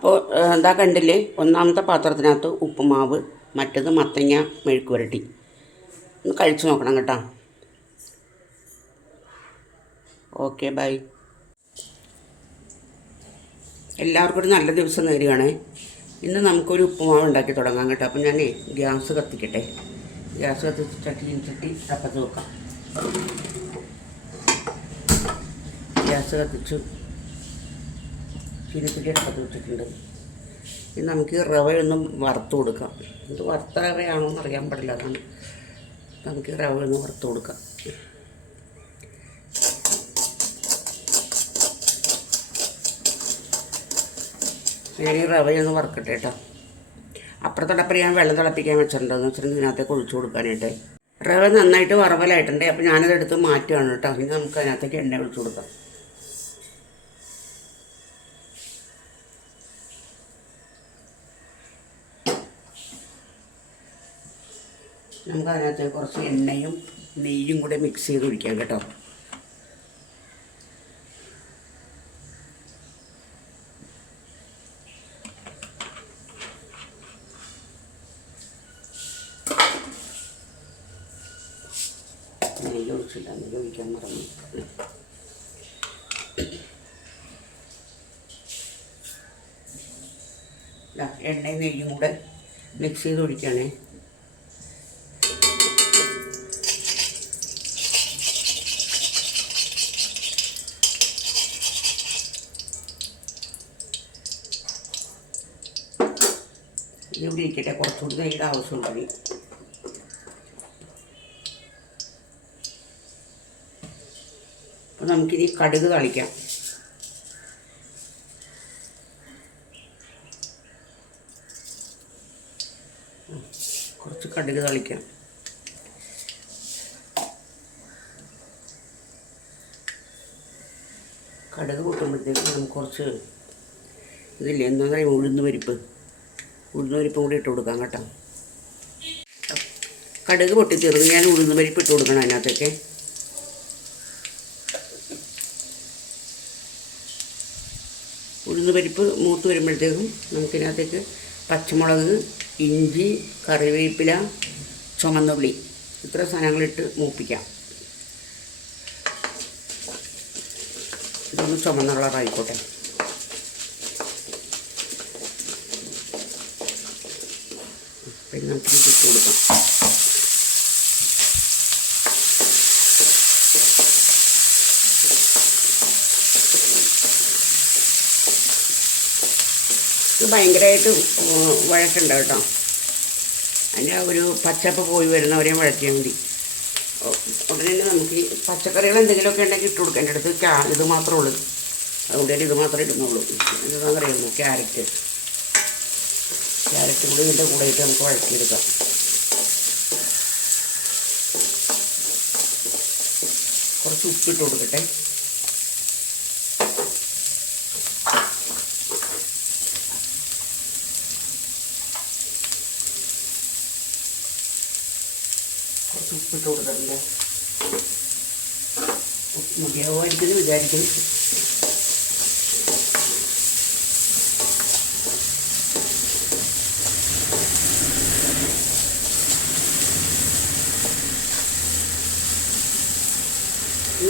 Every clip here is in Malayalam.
അപ്പോൾ എന്താ കണ്ടില്ലേ? ഒന്നാമത്തെ പാത്രത്തിനകത്ത് ഉപ്പുമാവ് മറ്റത് മത്തങ്ങ മെഴുക്ക് പുരട്ടി ഒന്ന് കഴിച്ചു നോക്കണം കേട്ടോ. Okay bye. എല്ലാവർക്കും ഒരു നല്ല ദിവസം നേരുകയാണേ ഇന്ന് നമുക്കൊരു ഉപ്പുമാവ് ഉണ്ടാക്കി തുടങ്ങാം കേട്ടോ. അപ്പം ഞാനേ ഗ്യാസ് കത്തിക്കട്ടെ. ഗ്യാസ് കത്തിച്ച് ചട്ടി ചട്ടി അപ്പത്ത് വെക്കാം. ഗ്യാസ് കത്തിച്ചു. ചീനച്ചട്ടി അത് വെച്ചിട്ടുണ്ട് ഇനി നമുക്ക് റവയൊന്നും വറുത്ത് കൊടുക്കാം. ഇത് വറുത്ത റവയാണോ എന്ന് അറിയാൻ പാടില്ല അതാണ്. നമുക്ക് റവയൊന്ന് വറുത്ത് കൊടുക്കാം. ഞാൻ ഈ റവയൊന്ന് വറുക്കട്ടെ കേട്ടോ. അപ്പുറത്തോടപ്പുറം ഞാൻ വെള്ളം തിളപ്പിക്കാൻ വെച്ചിട്ടുണ്ടെന്ന് വെച്ചിട്ടുണ്ടെങ്കിൽ ഇതിനകത്തേക്ക് ഒഴിച്ചു കൊടുക്കാനായിട്ട്. റവ നന്നായിട്ട് വറവലായിട്ടുണ്ട്. അപ്പോൾ ഞാനത് എടുത്ത് മാറ്റുകയാണ് കേട്ടോ. ഇനി നമുക്ക് അതിനകത്തേക്ക് എണ്ണ ഒഴിച്ചു കൊടുക്കാം. നമുക്ക് അതിനകത്ത് കുറച്ച് എണ്ണയും നെയ്യും കൂടെ മിക്സ് ചെയ്ത് ഒഴിക്കാം കേട്ടോ. ഒഴിച്ചില്ല എണ്ണയും നെയ്യും കൂടെ മിക്സ് ചെയ്ത് ഒഴിക്കുകയാണേ. ഇവിടെ ഇരിക്കട്ടെ. കുറച്ചുകൂടി നെയ്യുടെ ആവശ്യമുണ്ട് അപ്പോൾ നമുക്കിനി കടുക് തളിക്കാം ഉം, കുറച്ച് കടുക് തളിക്കാം കടുക് പൊട്ടുമ്പോഴത്തേക്ക് നമുക്ക് കുറച്ച് ഇതില്ലേ എന്താ പറയുക ഉഴുന്ന് പരിപ്പ്. ഉഴുന്ന് പരിപ്പും കൂടി ഇട്ട് കൊടുക്കാം കേട്ടോ. കടുക് പൊട്ടി പൊട്ടിത്തീർന്ന് ഞാൻ ഉഴുന്ന് പരിപ്പ് ഇട്ട് കൊടുക്കണം അതിനകത്തേക്ക്. ഉഴുന്ന് പരിപ്പ് മൂത്ത് വരുമ്പോഴത്തേക്കും നമുക്കിതിനകത്തേക്ക് പച്ചമുളക് ഇഞ്ചി കറിവേപ്പില ചുമന്നുള്ളി ഇത്ര സാധനങ്ങളിട്ട് മൂപ്പിക്കാം. ഇതൊന്ന് ചുമന്ന പിന്നെ ഇട്ട് കൊടുക്കാം. ഇത് ഭയങ്കരമായിട്ട് വഴക്കുണ്ട് കേട്ടോ. അതിന്റെ ഒരു പച്ചപ്പ് പോയി വരുന്നവരെയും വഴറ്റിയാൽ മതി. ഉടനെ തന്നെ നമുക്ക് ഈ പച്ചക്കറികൾ എന്തെങ്കിലുമൊക്കെ ഉണ്ടെങ്കിൽ ഇട്ട് കൊടുക്കാം. എന്റെ അടുത്ത് ഇത് മാത്രമേ ഉള്ളൂ. അതുകൊണ്ട് ഇത് മാത്രമേ ഇടുന്നുള്ളൂ. എന്താണെന്ന് അറിയുള്ളൂ ക്യാരറ്റ്. ക്യാരറ്റ് കൂടി ഇതിന്റെ കൂടെ ഇട്ട് നമുക്ക് വഴക്കിയെടുക്കാം കുറച്ച് ഉപ്പിട്ട് കൊടുക്കട്ടെ. കുറച്ച് ഉപ്പിട്ട് ഉപ്പ് മതിയാവുമായിരിക്കുന്നു വിചാരിക്കുന്നു.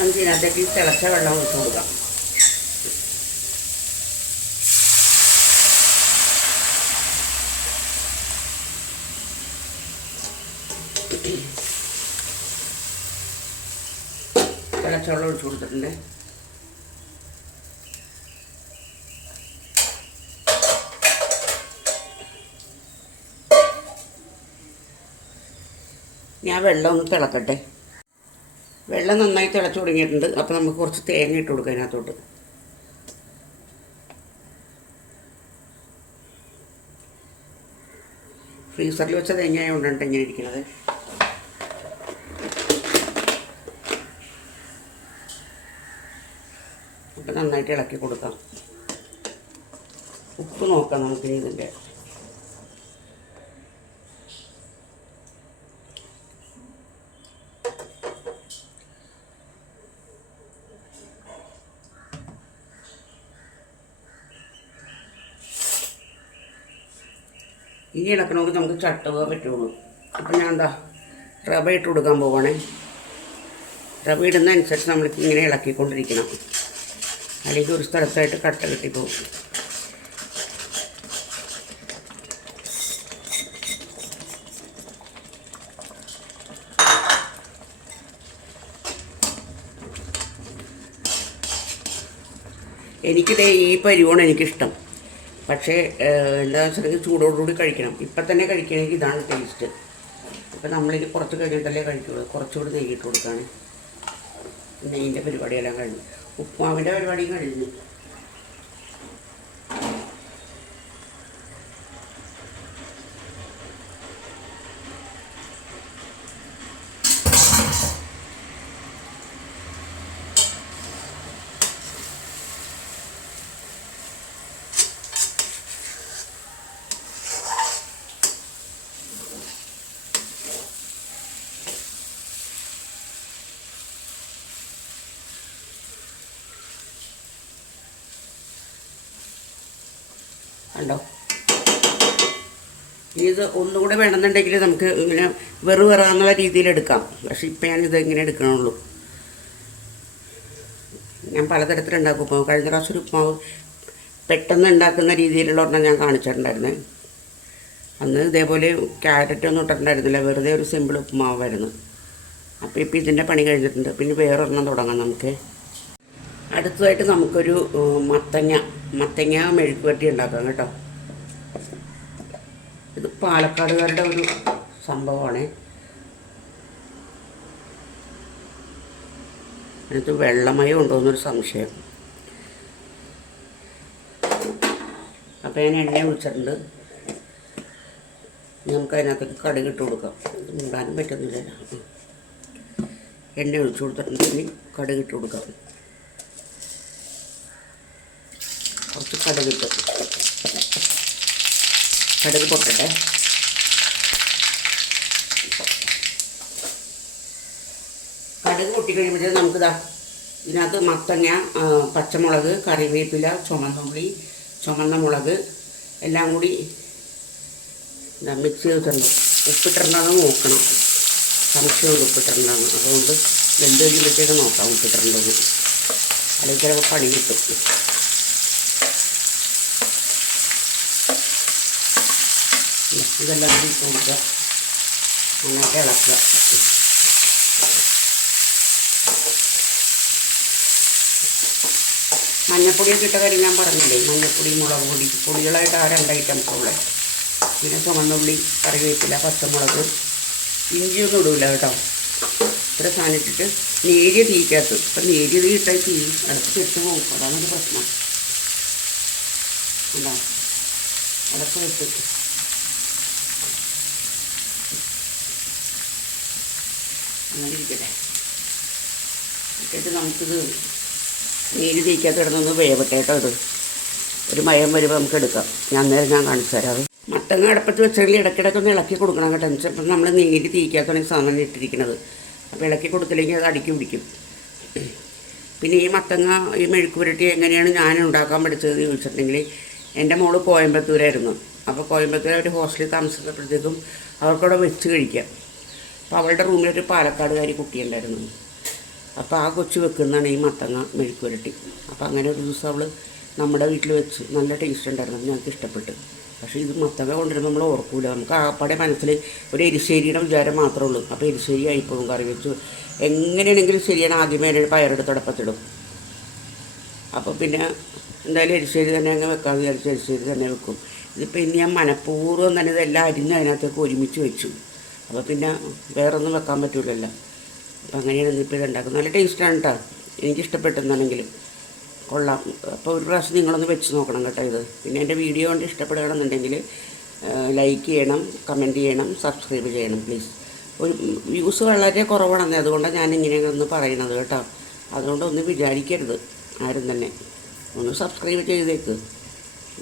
നമുക്ക് ഇതിനകത്തേക്ക് തിളച്ച വെള്ളം ഒഴിച്ചു കൊടുക്കാം. തിളച്ച വെള്ളം ഒഴിച്ചു കൊടുത്തിട്ടുണ്ട്. ഞാൻ വെള്ളം ഒന്ന് തിളക്കട്ടെ. വെള്ളം നന്നായി തിളച്ചു തുടങ്ങിയിട്ടുണ്ട്. അപ്പോൾ നമുക്ക് കുറച്ച് തേങ്ങ ഇട്ട് കൊടുക്കാം അതിനകത്തോട്ട്. ഫ്രീസറിൽ വെച്ച തേങ്ങ ആയതുകൊണ്ടാണ് ഇങ്ങനെ ഇരിക്കുന്നത്. അപ്പം നന്നായിട്ട് ഇളക്കി കൊടുക്കാം. ഉപ്പ് നോക്കാം നമുക്കിനി ഇതിന്റെ ഇനി ഇളക്കണമെങ്കിൽ നമുക്ക് ചട്ടുക പറ്റുള്ളൂ. അപ്പം ഞാൻ എന്താ റവ ഇട്ട് കൊടുക്കാൻ പോവാണേ. റവ ഇടുന്നതനുസരിച്ച് നമ്മൾ ഇങ്ങനെ ഇളക്കിക്കൊണ്ടിരിക്കണം. അല്ലെങ്കിൽ ഒരു സ്ഥലത്തായിട്ട് കട്ട കിട്ടിപ്പോകും എനിക്കിത് ഈ പരിവാണ് എനിക്കിഷ്ടം. പക്ഷേ എന്താ വെച്ചാൽ ചൂടോടുകൂടി കഴിക്കണം. ഇപ്പം തന്നെ കഴിക്കണമെങ്കിൽ ഇതാണ് ടേസ്റ്റ് ഇപ്പം നമ്മളിത് കുറച്ച് കഴിഞ്ഞിട്ടല്ലേ കഴിക്കുള്ളൂ. കുറച്ചുകൂടി നെയ്യിട്ട് കൊടുക്കുകയാണ് നെയ്യിന്റെ പരിപാടിയെല്ലാം കഴിഞ്ഞു. ഉപ്പുമാവിന്റെ പരിപാടിയും കഴിഞ്ഞു. കണ്ടോ? ഇത് ഒന്നുകൂടെ വേണമെന്നുണ്ടെങ്കിൽ നമുക്ക് ഇങ്ങനെ വെറു വെറാന്നുള്ള രീതിയിൽ എടുക്കാം. പക്ഷെ ഇപ്പം ഇത് എങ്ങനെ എടുക്കണുള്ളൂ. ഞാൻ പലതരത്തിലുണ്ടാക്കും. ഉപ്പുമാവ് കഴിഞ്ഞ പ്രാവശ്യം ഒരു പെട്ടെന്ന് ഉണ്ടാക്കുന്ന രീതിയിലുള്ള ഒരെണ്ണം ഞാൻ കാണിച്ചിട്ടുണ്ടായിരുന്നേ. അന്ന് ഇതേപോലെ ക്യാരറ്റ് ഒന്നും ഇട്ടിട്ടുണ്ടായിരുന്നില്ല. വെറുതെ ഒരു സിമ്പിൾ ഉപ്പുമാവായിരുന്നു. അപ്പോൾ ഇപ്പോൾ ഇതിന്റെ പണി കഴിഞ്ഞിട്ടുണ്ട്. പിന്നെ വേറൊരെണ്ണം തുടങ്ങാം നമുക്ക്. അടുത്തതായിട്ട് നമുക്കൊരു മത്തങ്ങ മത്തങ്ങ മെഴുക്ക് വരട്ടി ഉണ്ടാക്കാം കേട്ടോ. ഇത് പാലക്കാടുകാരുടെ ഒരു സംഭവമാണ്. അതിനകത്ത് വെള്ളമയം ഉണ്ടോ എന്നൊരു സംശയം. അപ്പോൾ ഞാൻ എണ്ണ ഒഴിച്ചിട്ടുണ്ട്. നമുക്ക് അതിനകത്തേക്ക് കടുക് ഇട്ട് കൊടുക്കാം. ഇത് മുണ്ടാനും പറ്റുന്നില്ല എണ്ണ ഒഴിച്ചു കൊടുത്തിട്ടുണ്ടെങ്കിൽ ഇനി കടുക് ഇട്ട് കൊടുക്കാം. കുറച്ച് കടുക് ഇട്ട് കടുക് പൊട്ടട്ടെ. കടുക് പൊട്ടി നമുക്ക് നമുക്കിതാ ഇതിനകത്ത് മത്തങ്ങ പച്ചമുളക് കറിവേപ്പില ചുമന്ന ഉള്ളി ചുമന്ന മുളക് എല്ലാം കൂടി ഇതാ മിക്സ് ചെയ്തിട്ടുണ്ട്. ഉപ്പിട്ടിട്ടുണ്ടെന്ന് നോക്കണം. സംശയമുണ്ട് ഉപ്പിട്ടിട്ടുണ്ടെന്ന് അതുകൊണ്ട് വെന്ത് കഴിയുമ്പോഴത്തേക്ക് നോക്കാം ഉപ്പിട്ടിട്ടുണ്ടെന്ന് അല്ലെങ്കിൽ ചിലപ്പോൾ പണി കിട്ടും. ഇതെല്ലാം കൂടി ഇട്ട് കൊടുക്കുക നന്നായിട്ട് ഇളക്കുക. മഞ്ഞപ്പൊടിയൊക്കെ ഇട്ട കാര്യം ഞാൻ പറഞ്ഞില്ലേ? മഞ്ഞപ്പൊടി മുളക് പൊടി പൊടികളായിട്ട് ആ രണ്ട് ഐറ്റംസ് ഉള്ളത് പിന്നെ ചുമന്നുള്ളി കറിവേപ്പില പച്ചമുളക് ഇഞ്ചിയൊന്നും ഇടൂല കേട്ടോ. ഇത്ര സാധനം ഇട്ടിട്ട് നേരിയ തീക്കകത്ത് ഇപ്പം നേരിയ തീ ഇട്ടാൽ തീ ഇടയ്ക്ക് വെച്ച് പോകും. അതാണൊരു പ്രശ്നം. ഉണ്ടോ ഇടയ്ക്ക് വെച്ചിട്ട്. അങ്ങനെ ഇരിക്കട്ടെ ഇട്ടിട്ട് നമുക്കിത് വെയിൽ തീക്കാത്ത കിടന്നൊന്ന് വേവട്ടെ കേട്ടോ ഇത്. ഒരു മയം വരുമ്പോൾ നമുക്ക് എടുക്കാം. ഞാൻ നേരം ഞാൻ കാണിച്ചു തരാം. മത്തങ്ങ അടപ്പത്ത് ഇടയ്ക്കിടയ്ക്ക് ഒന്ന് ഇളക്കി കൊടുക്കണം കേട്ടോ. ചിലപ്പോൾ നമ്മൾ നീര് തീക്കാത്താണ് ഈ സാധനം ഇട്ടിരിക്കുന്നത്. അപ്പോൾ ഇളക്കി കൊടുത്തില്ലെങ്കിൽ അത് അടുക്കി പിടിക്കും. പിന്നെ ഈ മത്തങ്ങ ഈ മെഴുക്ക് പുരട്ടി എങ്ങനെയാണ് ഞാൻ ഉണ്ടാക്കാൻ പഠിച്ചത് എന്ന് ചോദിച്ചിട്ടുണ്ടെങ്കിൽ എന്റെ മോൾ കോയമ്പത്തൂരായിരുന്നു. അപ്പോൾ കോയമ്പത്തൂർ ഒരു ഹോസ്റ്റലിൽ താമസിച്ചപ്പോഴത്തേക്കും അവർക്കവിടെ വെച്ച് കഴിക്കാം. അപ്പോൾ അവളുടെ റൂമിലൊരു പാലക്കാടുകാരി കുട്ടിയുണ്ടായിരുന്നു. അപ്പോൾ ആ കൊച്ചു വെക്കുന്നതാണ് ഈ മത്തങ്ങ മെഴുക്കുരട്ടി അപ്പം അപ്പോൾ അങ്ങനെ ഒരു ദിവസം അവൾ നമ്മുടെ വീട്ടിൽ വെച്ച്. നല്ല ടേസ്റ്റ് ഉണ്ടായിരുന്നു. ഞങ്ങൾക്ക് ഇഷ്ടപ്പെട്ടു. പക്ഷേ ഇത് മത്തങ്ങ കൊണ്ടുവരുമ്പോൾ നമ്മൾ ഓർക്കൂല. നമുക്ക് ആപ്പാടെ മനസ്സിൽ ഒരു എരിശ്ശേരിയുടെ വിചാരം മാത്രമേ ഉള്ളൂ. അപ്പോൾ എരിശ്ശേരി ആയിപ്പോഴും കറി വെച്ചു. എങ്ങനെയാണെങ്കിലും ശരിയാണ് ആദ്യമേ ഒരു പയറെടുത്ത് അടപ്പത്തിടും അപ്പോൾ പിന്നെ എന്തായാലും എരിശ്ശേരി തന്നെ അങ്ങ് വെക്കാമെന്ന് വിചാരിച്ച് എരിശ്ശേരി തന്നെ വെക്കും. ഇതിപ്പോൾ ഇനി ഞാൻ മനഃപൂർവം തന്നെ ഇതെല്ലാം അരിഞ്ഞ് അതിനകത്തേക്ക് ഒരുമിച്ച് വെച്ചു. അപ്പോൾ പിന്നെ വേറൊന്നും വെക്കാൻ പറ്റൂലല്ലോ. അപ്പം അങ്ങനെയാണ് ഇന്നിപ്പോൾ ഉണ്ടാക്കുന്നത് നല്ല ടേസ്റ്റാണ് കേട്ടോ എനിക്കിഷ്ടപ്പെട്ടെന്നാണെങ്കിലും. കൊള്ളാം. അപ്പോൾ ഒരു പ്രാവശ്യം നിങ്ങളൊന്ന് വെച്ച് നോക്കണം കേട്ടോ ഇത്. പിന്നെ എന്റെ വീഡിയോ കൊണ്ട് ഇഷ്ടപ്പെടുകയാണെന്നുണ്ടെങ്കിൽ ലൈക്ക് ചെയ്യണം കമന്റ് ചെയ്യണം സബ്സ്ക്രൈബ് ചെയ്യണം പ്ലീസ്. ഒരു വ്യൂസ് വളരെ കുറവാണെന്ന്. അതുകൊണ്ടാണ് ഞാൻ ഇങ്ങനെയൊന്ന് പറയുന്നത് കേട്ടോ. അതുകൊണ്ട് ഒന്ന് വിചാരിക്കരുത്. ആരും തന്നെ. ഒന്ന് സബ്സ്ക്രൈബ് ചെയ്തേക്ക്.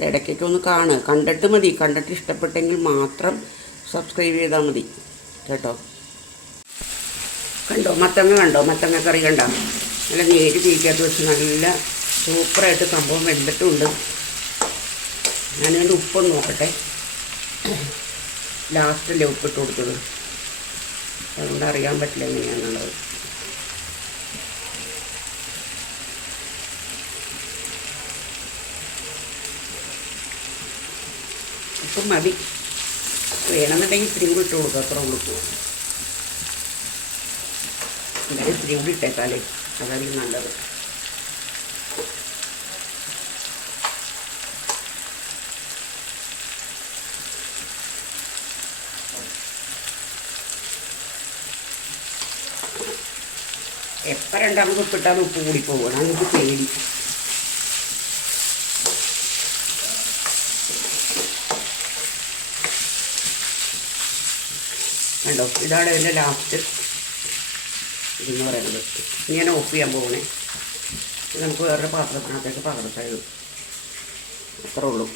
ഇടയ്ക്കൊക്കെ ഒന്ന് കാണുക. കണ്ടിട്ട് മതി. കണ്ടിട്ട് ഇഷ്ടപ്പെട്ടെങ്കിൽ മാത്രം സബ്സ്ക്രൈബ് ചെയ്താൽ മതി. കേട്ടോ. കണ്ടോ മത്തങ്ങ കണ്ടോ? മത്തങ്ങ കറി കണ്ടോ? നല്ല നീര് തീക്കകത്ത് വെച്ച് നല്ല സൂപ്പറായിട്ട് സംഭവം വെന്തിട്ടുണ്ട്. ഞാനതിന്റെ ഉപ്പൊന്ന് നോക്കട്ടെ. ലാസ്റ്റല്ലേ ഉപ്പിട്ട് കൊടുത്തത്. അതുകൊണ്ട് അറിയാൻ പറ്റില്ല എങ്ങനെയാണെന്നുള്ളത് ഉപ്പ് മതി. വേണമെന്നുണ്ടെങ്കിൽ ഇത്തിരി കൂടി ഇട്ട് കൊടുക്കുക അത്ര ഉള്ളൂ. എന്തായാലും ഇത്തിരി കൂടി ഇട്ടേക്കാലേ അതായിരിക്കും നല്ലത്. എപ്പോൾ രണ്ടാമത് ഉപ്പിട്ടാലും ഉപ്പ് കൂടി പോകണം എനിക്ക് പേടി. കണ്ടോ? ഇതാണ് ഇതിന്റെ ലാസ്റ്റ് ഇതെന്ന് പറയുന്നത് ഇങ്ങനെ ഓഫ് ചെയ്യാൻ പോകണേ നമുക്ക് വേറൊരു പാത്രത്തിനകത്തേക്ക് പകർത്തായത് അത്രേ ഉള്ളൂ.